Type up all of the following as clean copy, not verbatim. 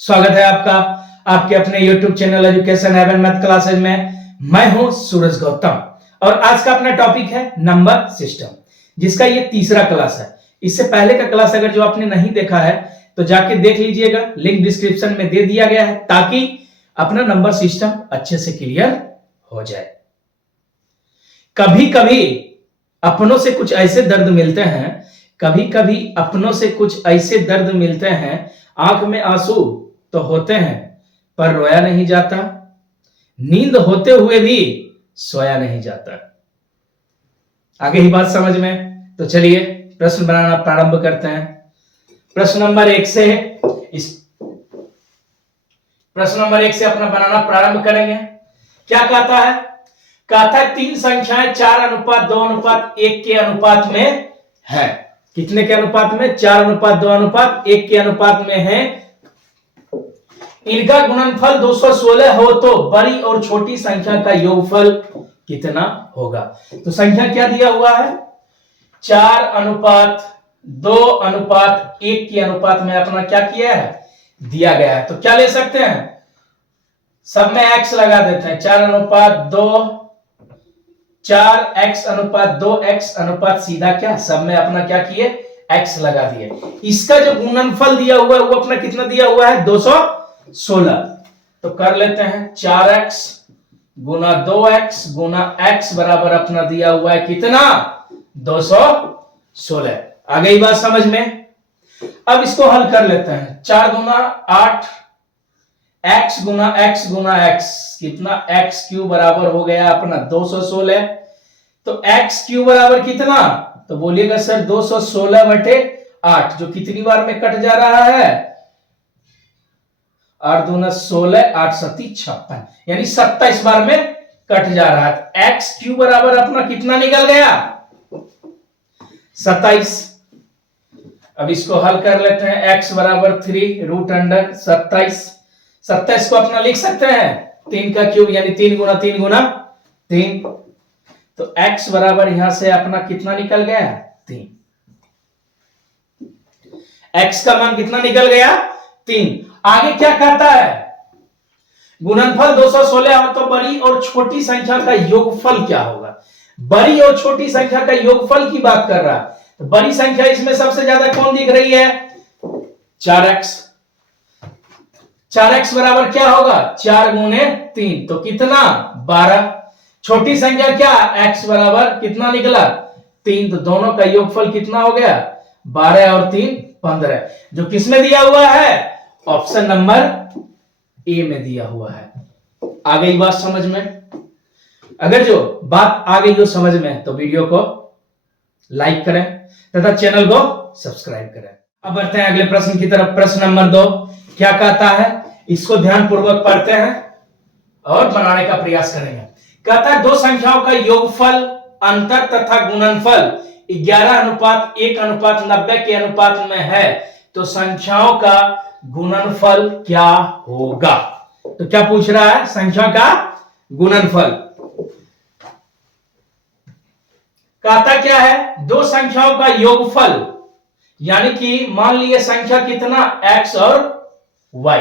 स्वागत है आपका आपके अपने YouTube channel education heaven math classes में। मैं हूं सूरज गौतम और आज का अपना टॉपिक है नंबर सिस्टम, जिसका ये तीसरा क्लास है। इससे पहले का क्लास अगर जो आपने नहीं देखा है तो जाके देख लीजिएगा, लिंक डिस्क्रिप्शन में दे दिया गया है, ताकि अपना नंबर सिस्टम अच्छे से क्लियर हो जाए। कभी कभी अपनों से कुछ ऐसे दर्द मिलते हैं, कभी कभी अपनों से कुछ ऐसे दर्द मिलते हैं, आंख में आंसू तो होते हैं पर रोया नहीं जाता, नींद होते हुए भी सोया नहीं जाता। आगे ही बात समझ में, तो चलिए प्रश्न बनाना प्रारंभ करते हैं। प्रश्न नंबर 1 से अपना बनाना प्रारंभ करेंगे। क्या कहता है? कहता है 3 संख्याएं 4:2:1 के अनुपात में है। कितने के अनुपात में? 4:2:1 के अनुपात में है। इनका गुणनफल 216 हो तो बड़ी और छोटी संख्या का योगफल कितना होगा? तो संख्या क्या दिया हुआ है? 4:2:1 के अनुपात में अपना क्या किया है? दिया गया है। तो क्या ले सकते हैं? सब में x लगा देते हैं। 4:2x अनुपात सीधा क्या, सब में अपना क्या किए? x लगा दिए। इसका जो गुणनफल दिया हुआ है वो अपना कितना दिया हुआ है? 216। तो कर लेते हैं 4x गुना 2x गुना x बराबर अपना दिया हुआ है कितना? 216। आ गई बात समझ में? अब इसको हल कर लेते हैं। 4 गुना 8 x गुना x गुना x, कितना? x क्यूब बराबर हो गया अपना 216। तो x क्यूब बराबर कितना? तो बोलिएगा सर 216/8, जो कितनी बार में कट जा रहा है? 8 दूना 16, 8 सती 56, यानी 27 बार में कट जा रहा है। x क्यूब बराबर अपना कितना निकल गया? 27। अब इसको हल कर लेते हैं। x बराबर 3√27। 27 को अपना लिख सकते हैं 3 का क्यूब, यानी 3 गुना 3 गुना 3। तो x बराबर यहां से अपना कितना निकल गया? 3। x का मान कितना निकल गया? 3। आगे क्या कहता है? गुणनफल 216 हो तो बड़ी और छोटी संख्या का योगफल क्या होगा? बड़ी और छोटी संख्या का योगफल की बात कर रहा है। तो बड़ी संख्या इसमें सबसे ज्यादा कौन दिख रही है? 4x। 4x बराबर क्या होगा? 4 गुने 3, तो कितना? 12। छोटी संख्या क्या? x बराबर कितना निकला? 3। तो दोनों का योगफल कितना हो गया? 12 और 3 15, जो किसमें दिया हुआ है? ऑप्शन नंबर ए में दिया हुआ है। आ गई बात समझ में? अगर जो बात आ गई हो समझ में तो वीडियो को लाइक करें तथा चैनल को सब्सक्राइब करें। अब बढ़ते हैं अगले प्रश्न की तरफ। प्रश्न नंबर 2 क्या कहता है? इसको ध्यानपूर्वक पढ़ते हैं और बनाने का प्रयास करेंगे। कहता है 2 संख्याओं का योगफल, अंतर तथा गुणनफल 11:1:90 के अनुपात में है, तो संख्याओं का गुणनफल क्या होगा? तो क्या पूछ रहा है? संख्या का गुणनफल। कहता क्या है? 2 संख्याओं का योगफल, यानी कि मान लिए संख्या कितना? x और y।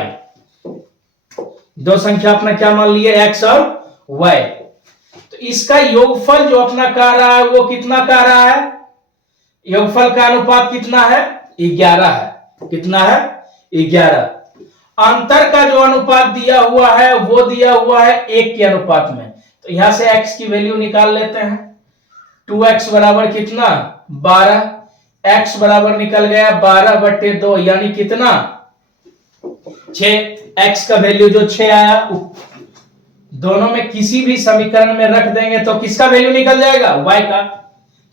2 संख्या अपना क्या मान लिए? x और y। तो इसका योगफल जो अपना कह रहा है वो कितना कह रहा है? योगफल का अनुपात कितना है? 11 है। कितना है? 11। अंतर का जो अनुपात दिया हुआ है वो दिया हुआ है 1 के अनुपात में। तो यहां से x की वैल्यू निकाल लेते हैं। 2x बराबर कितना? 12। x बराबर निकल गया 12/2, यानी कितना? 6। x का वैल्यू जो 6 आया, दोनों में किसी भी समीकरण में रख देंगे तो किसका वैल्यू निकल जाएगा? y का।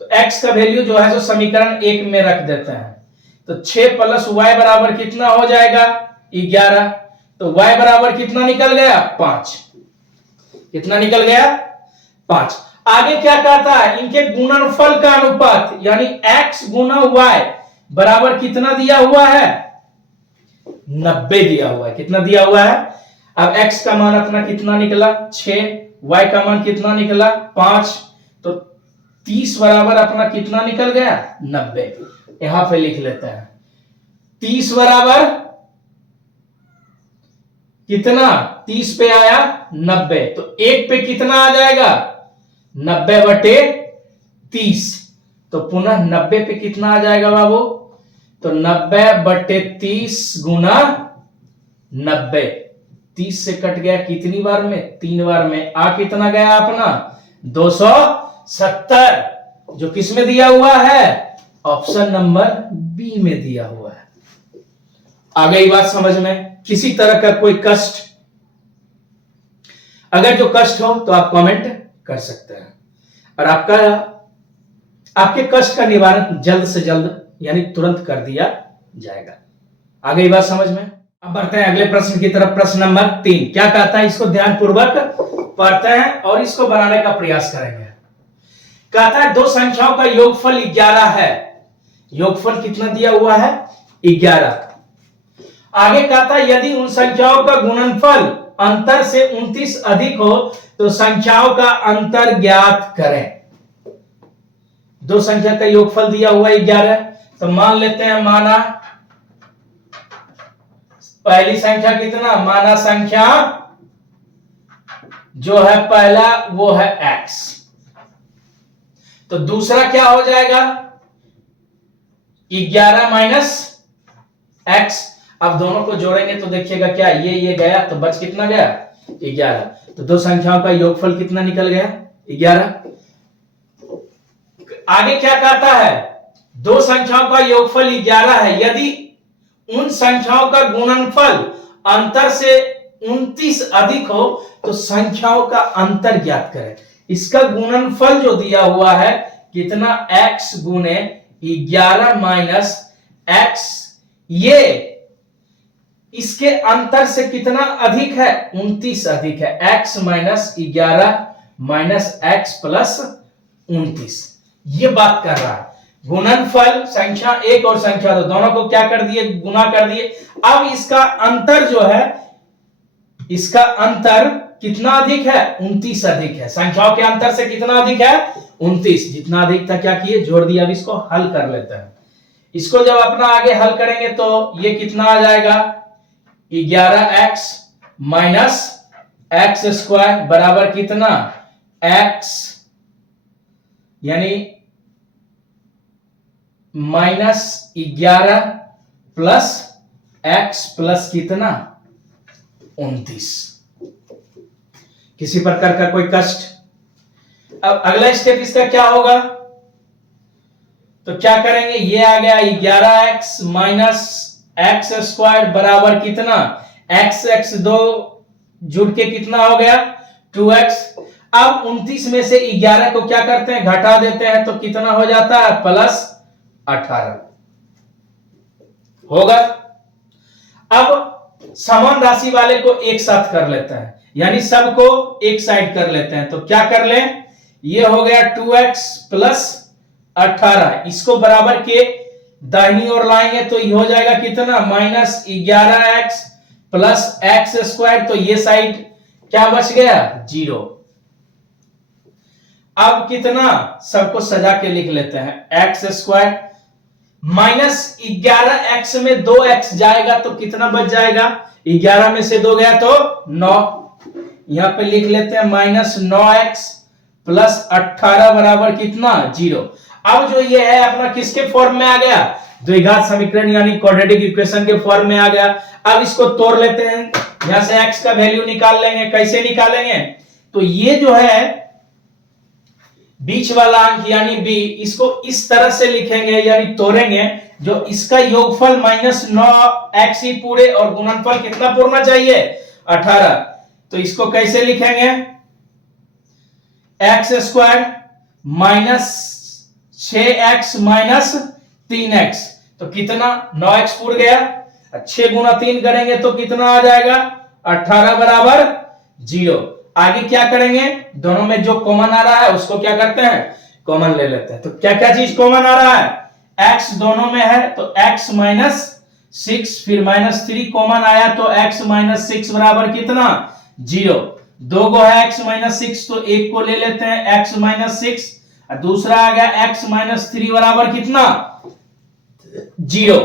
तो x का वैल्यू जो है जो समीकरण 1 में रख देते हैं। तो 6 + y बराबर कितना हो जाएगा? 11। तो y बराबर कितना निकल गया? 5। कितना निकल गया? 5। आगे क्या कहता है? इनके गुणनफल का अनुपात, यानी x गुना y बराबर कितना दिया हुआ है? 90 दिया हुआ है। कितना दिया हुआ है? अब x का मान अपना कितना निकला? 6। y का मान कितना निकला? 5। तो 30 बराबर अपना कितना निकल गया? 90। यहां पे लिख लेते हैं 30 बराबर कितना 30 पे आया 90, तो 1 पे कितना आ जाएगा 90/30। तो पुनः 90 पे कितना आ जाएगा बाबू, तो 90/30 गुना 90। 30 से कट गया कितनी बार में, 3 बार में। आ कितना गया अपना 270, जो किस में दिया हुआ है, ऑप्शन नंबर बी में दिया हुआ है। आ गई बात समझ में। किसी तरह का कोई कष्ट, अगर जो कष्ट हो तो आप कमेंट कर सकते हैं, और आपके कष्ट का निवारण जल्द से जल्द यानी तुरंत कर दिया जाएगा। आ गई बात समझ में। अब बढ़ते हैं अगले प्रश्न की तरफ। प्रश्न नंबर 3 क्या कहता है, इसको ध्यानपूर्वक पढ़ते हैं और इसको बनाने का प्रयास करेंगे। कहता है दो संख्याओं का योगफल 11 है। योगफल कितना दिया हुआ है 11। आगे कहता है यदि उन संख्याओं का गुणनफल अंतर से 29 अधिक हो तो संख्याओं का अंतर ज्ञात करें। दो संख्या का योगफल दिया हुआ है 11, तो मान लेते हैं, माना पहली संख्या कितना, माना संख्या जो है पहला वो है x, तो दूसरा क्या हो जाएगा 11 माइनस x। अब दोनों को जोड़ेंगे तो देखिएगा क्या, ये गया तो बच कितना गया 11। तो दो संख्याओं का योगफल कितना निकल गया 11। आगे क्या कहता है, दो संख्याओं का योगफल 11 है, यदि उन संख्याओं का गुणनफल अंतर से 29 अधिक हो तो संख्याओं का अंतर ज्ञात करें। इसका गुणनफल जो दिया हुआ है कितना x गुने 11 माइनस x, ये इसके अंतर से कितना अधिक है 29 अधिक है, x minus 11 minus x plus 29, ये बात कर रहा है। गुणनफल संख्या एक और संख्या दो दोनों को क्या कर दिए, गुना कर दिए। अब इसका अंतर जो है, इसका अंतर कितना अधिक है 29 अधिक है। संख्याओं के अंतर से कितना अधिक है 29, जितना अधिक था क्या किए जोड़ दिया। अब इसको हल कर लेते हैं। इसको जब अपना आगे हल करेंगे तो ये कितना आ जाएगा 11x माइनस एक्स स्क्वायर बराबर कितना x यानी -11 प्लस x प्लस कितना 29। किसी प्रकार का कोई कष्ट। अब अगला स्टेप इसका क्या होगा, तो क्या करेंगे, ये आ गया 11x माइनस एक्स स्क्वायर बराबर कितना x दो जुड़ के कितना हो गया 2x। अब 29 में से 11 को क्या करते हैं घटा देते हैं, तो कितना हो जाता है +18 होगा। अब समान राशि वाले को एक साथ कर लेते हैं, यानी सबको एक साइड कर लेते हैं। तो क्या कर लें, ये हो गया 2x प्लस 18, इसको बराबर के दाहिनी ओर लाएंगे तो ये हो जाएगा कितना -11x प्लस एक्स स्क्वायर, तो ये साइड क्या बच गया 0। अब कितना सबको सजा के लिख लेते हैं, एक्स स्क्वायर -11x में 2x जाएगा तो कितना बच जाएगा, 11 में से 2 गया तो 9। यहां पे लिख लेते हैं -9x प्लस 18 बराबर कितना 0। अब जो ये है अपना किसके फॉर्म में आ गया, द्विघात समीकरण यानी क्वाड्रेटिक इक्वेशन के फॉर्म में आ गया। अब इसको तोड़ लेते हैं, यहां से x का वैल्यू निकाल लेंगे। कैसे निकालेंगे, तो ये जो है बीच वाला अंक यानी b, इसको इस तरह से लिखेंगे यानी तोड़ेंगे, जो इसका योगफल -9x ही पूरे और गुणनफल कितना पूर्णा चाहिए 18। तो इसको कैसे लिखेंगे, x square minus 6x minus 3x, तो कितना 9x पूर गया, 6 गुना 3 करेंगे तो कितना आ जाएगा 18 बराबर 0। आगे क्या करेंगे, दोनों में जो कॉमन आ रहा है उसको क्या करते हैं कॉमन ले लेते हैं। तो क्या क्या चीज कॉमन आ रहा है, x दोनों में है तो x माइनस 6 फिर -3 कॉमन आया तो x माइनस 6 बराबर कितना 0। 2 को है x माइनस 6 तो एक को ले लेते हैं x माइनस 6, दूसरा आ गया x माइनस 3 बराबर कितना 0।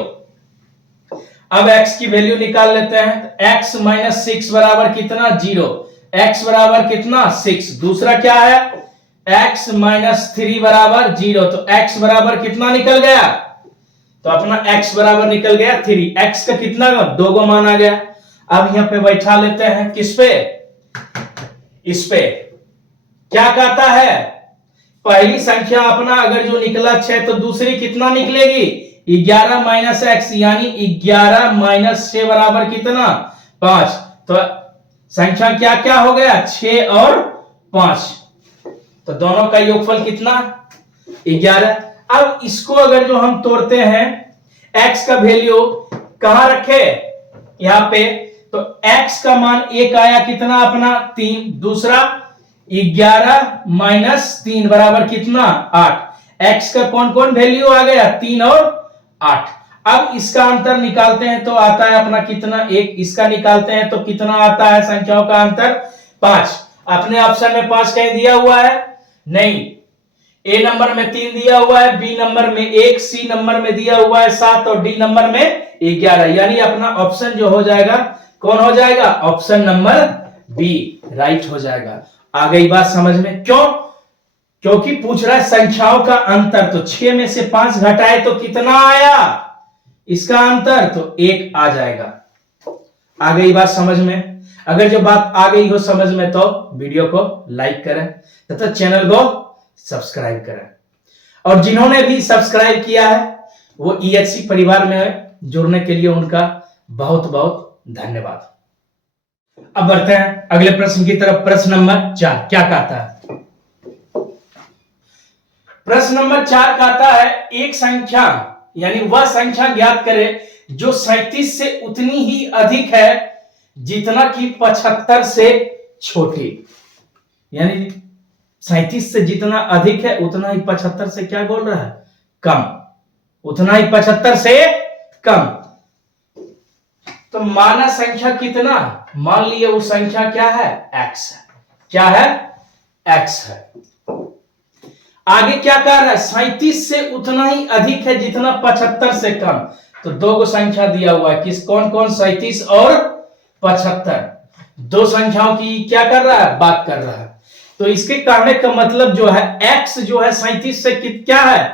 अब x की वैल्यू निकाल लेते हैं। x माइनस 6 बराबर कितना? 0। x बराबर कितना? 6। दूसरा क्या है? x माइनस 3 बराबर 0। तो x बराबर कितना निकल गया? तो अपना x बराबर निकल गया 3। x का कितना? 2 को मान आ गया। अब यहां पे बैठा लेते हैं, किस पे? इस पे। क्या कहता है? पहली संख्या अपना अगर जो निकला 6 तो दूसरी कितना निकलेगी? 11 माइनस एक्स, यानी 11 माइनस 6 बराबर कितना? 5। तो संख्या क्या क्या हो गया? 6 और 5। तो दोनों का योगफल कितना? 11। अब इसको अगर जो हम तोड़ते हैं, x का वैल्यू कहां रखे? यहां पे। तो x का मान एक आया कितना? अपना 3। दूसरा 11 माइनस 3 बराबर कितना? 8। x का कौन कौन वैल्यू आ गया? 3 और 8। अब इसका अंतर निकालते हैं तो आता है अपना कितना? 1। इसका निकालते हैं तो कितना आता है? संख्याओं का अंतर 5। अपने ऑप्शन में 5 कहीं दिया हुआ है? नहीं। ए नंबर में 3 दिया हुआ है, बी नंबर में 1, सी नंबर में दिया हुआ है 7 और डी नंबर में 11। यानी अपना ऑप्शन जो हो जाएगा, कौन हो जाएगा? ऑप्शन नंबर बी राइट हो जाएगा। आ गई बात समझ में? क्यों? क्योंकि पूछ रहा है संख्याओं का अंतर। तो 6 में से 5 घटाए तो कितना आया इसका अंतर? तो 1 आ जाएगा। आ गई बात समझ में? अगर जो बात आ गई हो समझ में तो वीडियो को लाइक करें तथा चैनल को सब्सक्राइब करें। और जिन्होंने भी सब्सक्राइब किया है वो EHC परिवार में जुड़ने के लिए उनका बहुत बहुत धन्यवाद। अब बढ़ते हैं अगले प्रश्न की तरफ। प्रश्न नंबर 4 क्या कहता है? प्रश्न नंबर 4 कहता है एक संख्या, यानी वह संख्या ज्ञात करे जो 37 से उतनी ही अधिक है जितना कि 75 से छोटी। यानी 37 से जितना अधिक है उतना ही 75 से क्या बोल रहा है? कम। उतना ही 75 से कम। तो माना संख्या कितना? मान लिए वो संख्या क्या है? x है। क्या है? x है। आगे क्या कर रहा है? 37 से उतना ही अधिक है जितना 75 से कम। तो दो को संख्या दिया हुआ है। किस कौन कौन? 37 और 75। दो संख्याओं की क्या कर रहा है? बात कर रहा है। तो इसके कहने का मतलब जो है x जो है 37 से क्या है?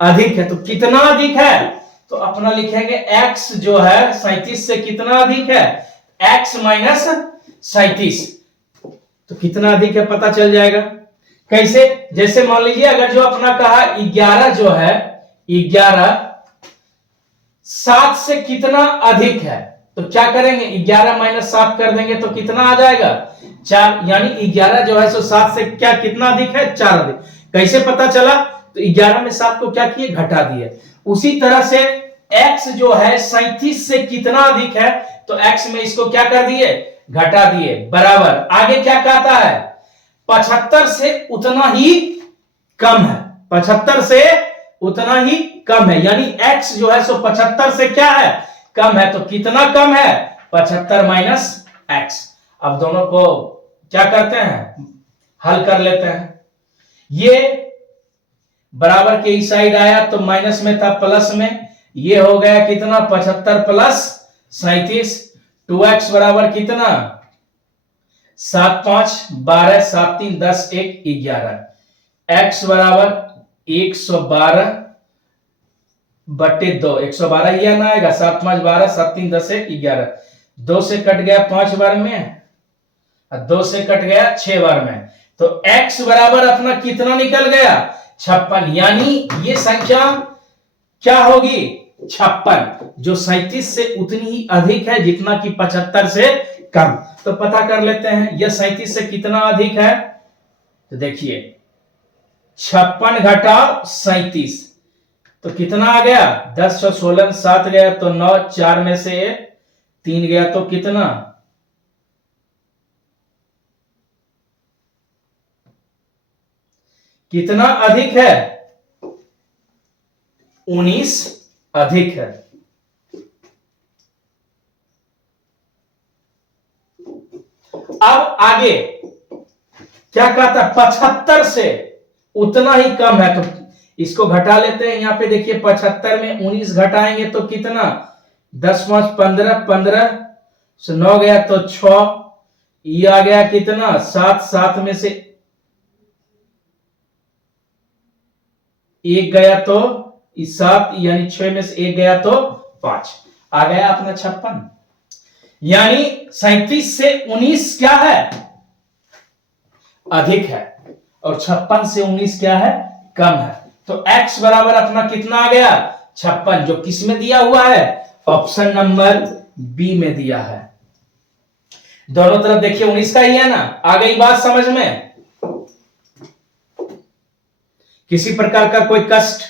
अधिक है। तो कितना अधिक है? तो अपना लिखेंगे x जो है 37 से कितना अधिक है? x minus 37। तो कितना अधिक है पता चल जाएगा। कैसे? जैसे मान लीजिए अगर जो अपना कहा 11 जो है 11 7 से कितना अधिक है, तो क्या करेंगे? 11 माइनस 7 कर देंगे तो कितना आ जाएगा? 4। यानी 11 जो है सो 7 से क्या कितना अधिक है? 4 अधिक। कैसे पता चला? तो 11 में 7 को क्या किए? घटा दिए। उसी तरह से x जो है 37 से कितना अधिक है, तो x में इसको क्या कर दिए? घटा दिए। बराबर आगे क्या कहता है? 75 से उतना ही कम है। 75 से उतना ही कम है, यानी x जो है सो 75 से क्या है? कम है। तो कितना कम है? 75 माइनस x। अब दोनों को क्या करते हैं? हल कर लेते हैं। ये बराबर के इस साइड आया तो माइनस में था, प्लस में। ये हो गया कितना? 75 प्लस 37। 2x बराबर कितना? 7 5 12 7 3 10 1 11। x बराबर 112 बटे 2। 112 ही आना आएगा। 7 5 12 7 3 10 1 11। 2 से कट गया 5 बार में, 2 से कट गया 6 बार में। तो x बराबर अपना कितना निकल गया? 56। यानी ये संख्या क्या होगी? 56, जो 37 से उतनी ही अधिक है जितना कि 75 से कम। तो पता कर लेते हैं यह 37 से कितना अधिक है। तो देखिए 56 घटाओ 37 तो कितना आ गया? 10 और 16 7 गया तो 9, 4 में से 3 गया तो कितना? कितना अधिक है? 19 अधिक है। अब आगे क्या कहता है? 75 से उतना ही कम है। तो इसको घटा लेते हैं। यहां पे देखिए 75 में 19 घटाएंगे तो कितना? 10 5 15, 15 से 9 गया तो 6, ये आ गया कितना 7, 7 में से 1 गया तो 7, यानी 6 में से 1 गया तो 5, आ गया अपना 56। यानी 37 से 19 क्या है, अधिक है, और 56 से 19 क्या है, कम है। तो x बराबर अपना कितना आ गया, 56, जो किस में दिया हुआ है, ऑप्शन नंबर बी में दिया है। दोनों तरफ देखिए 19 का ही है ना। आ गई बात समझ में। किसी प्रकार का कोई कष्ट,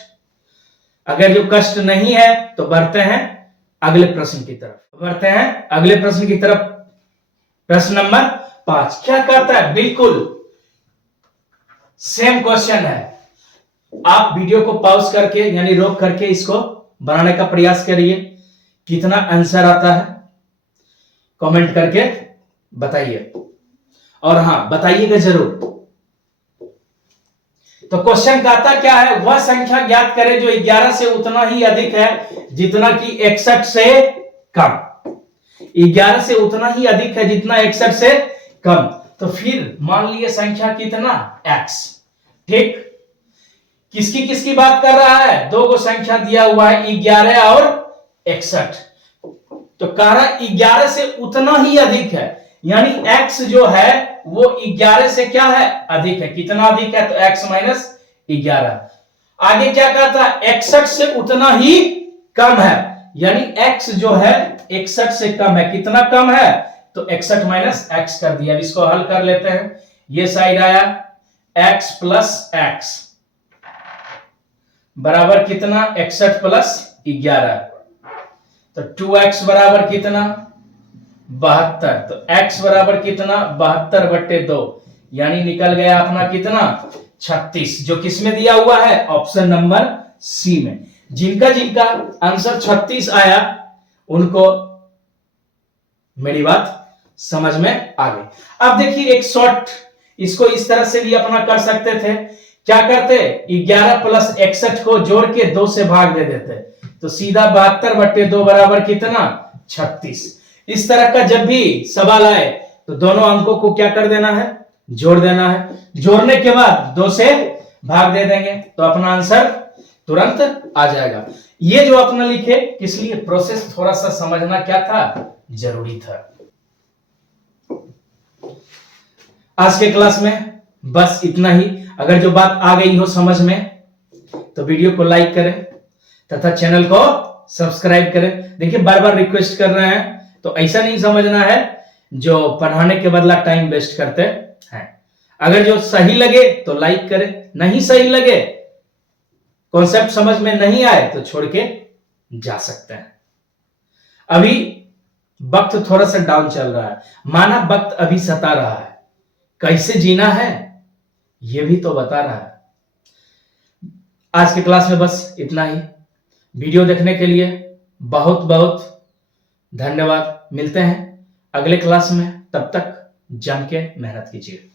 अगर जो कष्ट नहीं है तो बढ़ते हैं अगले प्रश्न की तरफ, बढ़ते हैं अगले प्रश्न की तरफ। प्रश्न नंबर 5 क्या कहता है, बिल्कुल सेम क्वेश्चन है। आप वीडियो को पॉज करके यानी रोक करके इसको बनाने का प्रयास करिए। कितना आंसर आता है कमेंट करके बताइए, और हां बताइएगा जरूर। तो क्वेश्चन कहता क्या है, वह संख्या ज्ञात करें जो 11 से उतना ही अधिक है जितना कि 61 से कम। 11 से उतना ही अधिक है जितना 61 से कम। तो फिर मान लिए संख्या कितना, x। ठीक, किसकी किसकी बात कर रहा है, दो को संख्या दिया हुआ है 11 और 61। तो कह रहा 11 से उतना ही अधिक है, यानी x जो है वो 11 से क्या है, अधिक है। कितना अधिक है, तो x माइनस 11। आगे क्या कहता है, 61 से उतना ही कम है, यानी x जो है 61 से कम है। कितना कम है, तो 61 माइनस x कर दिया। अब इसको हल कर लेते हैं। ये साइड आया x प्लस x बराबर कितना, 61 प्लस 11, तो 2x बराबर कितना, 72। तो x बराबर कितना, 72/2, यानी निकल गया अपना कितना, 36, जो किसमें दिया हुआ है, ऑप्शन नंबर सी में। जिनका जिनका आंसर 36 आया उनको मेरी बात समझ में आ गई। अब देखिए एक शॉर्ट, इसको इस तरह से भी अपना कर सकते थे। क्या करते, 11 प्लस 61 को जोड़ के 2 से भाग दे देते, तो सीधा 72/2 बराबर कितना, 36। इस तरह का जब भी सवाल आए तो दोनों अंकों को क्या कर देना है, जोड़ देना है। जोड़ने के बाद 2 से भाग दे देंगे तो अपना आंसर तुरंत आ जाएगा। ये जो अपना लिखे किस लिए, प्रोसेस थोड़ा सा समझना क्या था, जरूरी था। आज के क्लास में बस इतना ही। अगर जो बात आ गई हो समझ में तो वीडियो को लाइक करें तथा चैनल को सब्सक्राइब करें। देखिए बार बार रिक्वेस्ट कर रहे हैं, तो ऐसा नहीं समझना है जो पढ़ाने के बदला टाइम वेस्ट करते हैं। अगर जो सही लगे तो लाइक करें, नहीं सही लगे, कॉन्सेप्ट समझ में नहीं आए तो छोड़ के जा सकते हैं। अभी वक्त थोड़ा सा डाउन चल रहा है, माना वक्त अभी सता रहा है, कैसे जीना है ये भी तो बता रहा है। आज के क्लास में बस इतना ही। वीडियो देखने के लिए बहुत बहुत धन्यवाद। मिलते हैं अगले क्लास में, तब तक जम के मेहनत कीजिए।